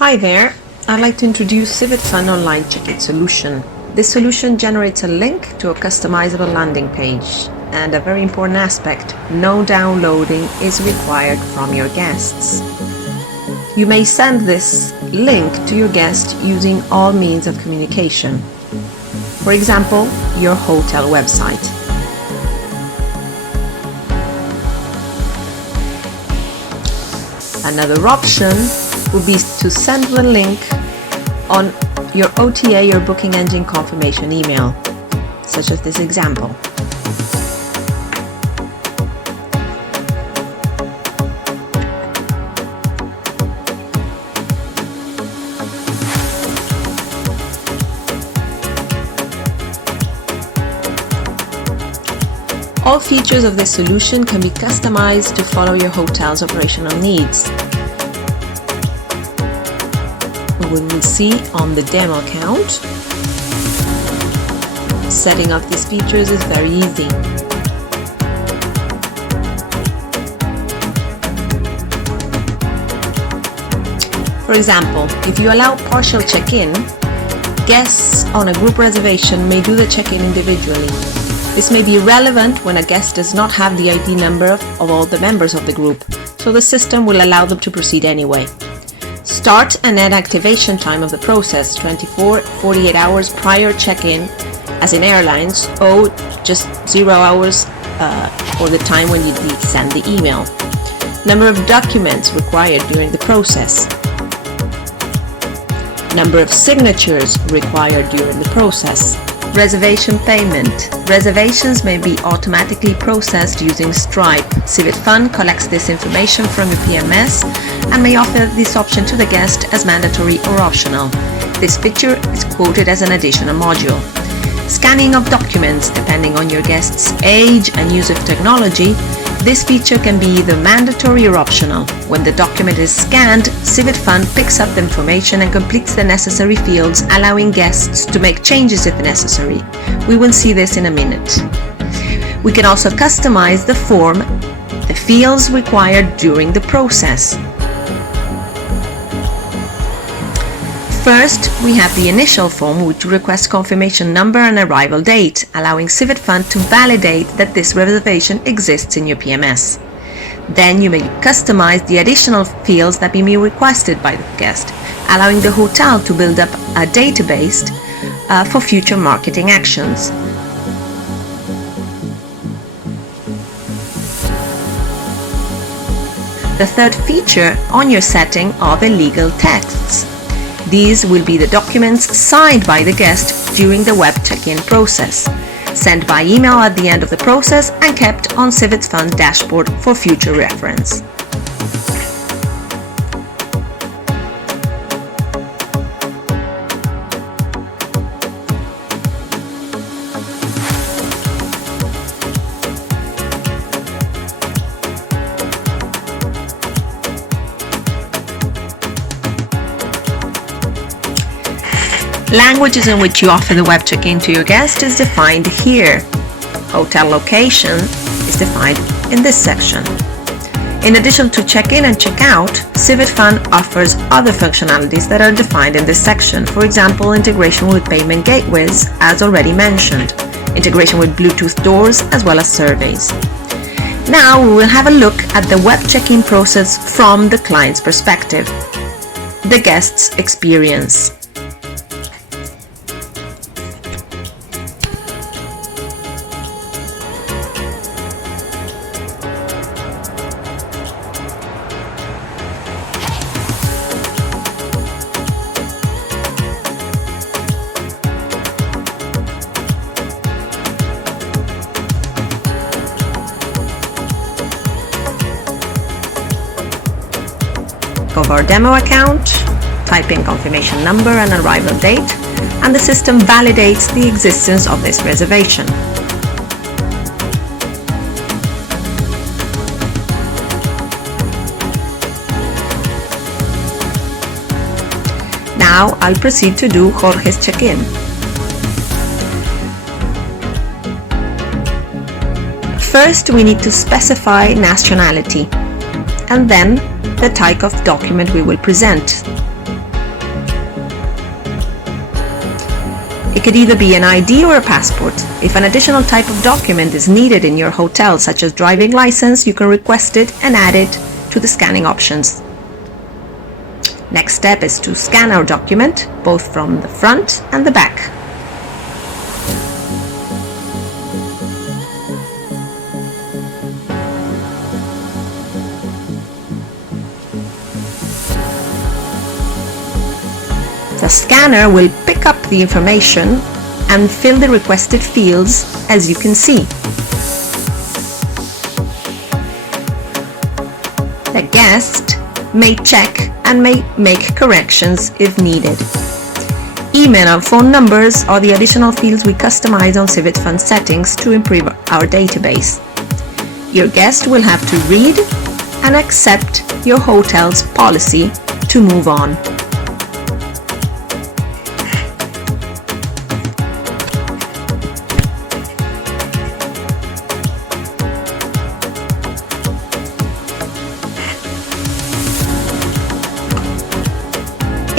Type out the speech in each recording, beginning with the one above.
Hi there, I'd like to introduce CivitFun Online Check-In solution. This solution generates a link to a customizable landing page, and a very important aspect, no downloading is required from your guests. You may send this link to your guest using all means of communication. For example, your hotel website. Another option would be to send the link on your OTA or booking engine confirmation email, such as this example. All features of this solution can be customized to follow your hotel's operational needs. We will see on the demo account. Setting up these features is very easy. For example, if you allow partial check-in, guests on a group reservation may do the check-in individually. This may be relevant when a guest does not have the ID number of all the members of the group, so the system will allow them to proceed anyway. Start and end activation time of the process 24-48 hours prior check-in, as in airlines, or just 0 hours for the time when you send the email. Number of documents required during the process. Number of signatures required during the process. Reservation payment. Reservations may be automatically processed using Stripe. CivitFun collects this information from your PMS and may offer this option to the guest as mandatory or optional. This feature is quoted as an additional module. Scanning of documents. Depending on your guest's age and use of technology, this feature can be either mandatory or optional. When the document is scanned, CivitFun picks up the information and completes the necessary fields, allowing guests to make changes if necessary. We will see this in a minute. We can also customize the form, the fields required during the process. First, we have the initial form, which requests confirmation number and arrival date, allowing CivitFun to validate that this reservation exists in your PMS. Then you may customize the additional fields that may be requested by the guest, allowing the hotel to build up a database for future marketing actions. The third feature on your setting are the legal texts. These will be the documents signed by the guest during the web check-in process, sent by email at the end of the process and kept on CivitFun dashboard for future reference. Languages in which you offer the web check-in to your guest is defined here. Hotel location is defined in this section. In addition to check-in and check-out, CivitFun offers other functionalities that are defined in this section. For example, integration with payment gateways, as already mentioned, integration with Bluetooth doors, as well as surveys. Now we will have a look at the web check-in process from the client's perspective, the guest's experience. Of our demo account, type in confirmation number and arrival date, and the system validates the existence of this reservation. Now I'll proceed to do Jorge's check-in. First, we need to specify nationality, and then the type of document we will present. It could either be an ID or a passport. If an additional type of document is needed in your hotel, such as driving license, you can request it and add it to the scanning options. Next step is to scan our document, both from the front and the back. The scanner will pick up the information and fill the requested fields, as you can see. The guest may check and may make corrections if needed. Email and phone numbers are the additional fields we customize on Civit Fund settings to improve our database. Your guest will have to read and accept your hotel's policy to move on.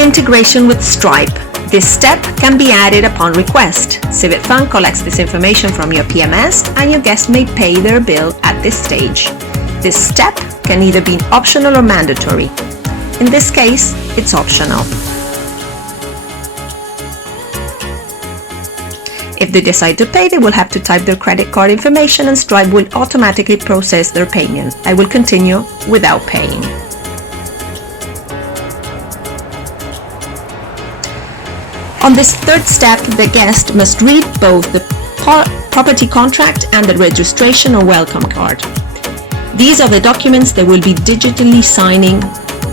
Integration with Stripe. This step can be added upon request. Civit Fund collects this information from your PMS and your guest may pay their bill at this stage. This step can either be optional or mandatory. In this case, it's optional. If they decide to pay, they will have to type their credit card information and Stripe will automatically process their payment. I will continue without paying. On this third step, the guest must read both the property contract and the registration or welcome card. These are the documents they will be digitally signing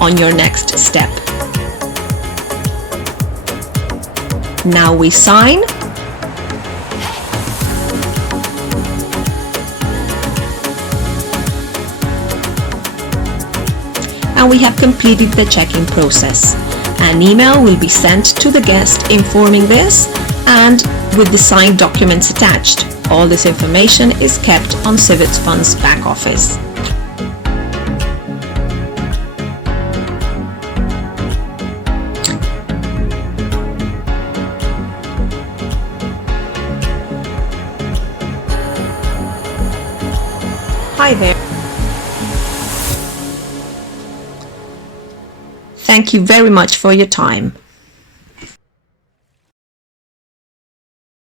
on your next step. Now we sign. And we have completed the check-in process. An email will be sent to the guest informing this and with the signed documents attached. All this information is kept on Civit Fund's back office. Hi there. Thank you very much for your time.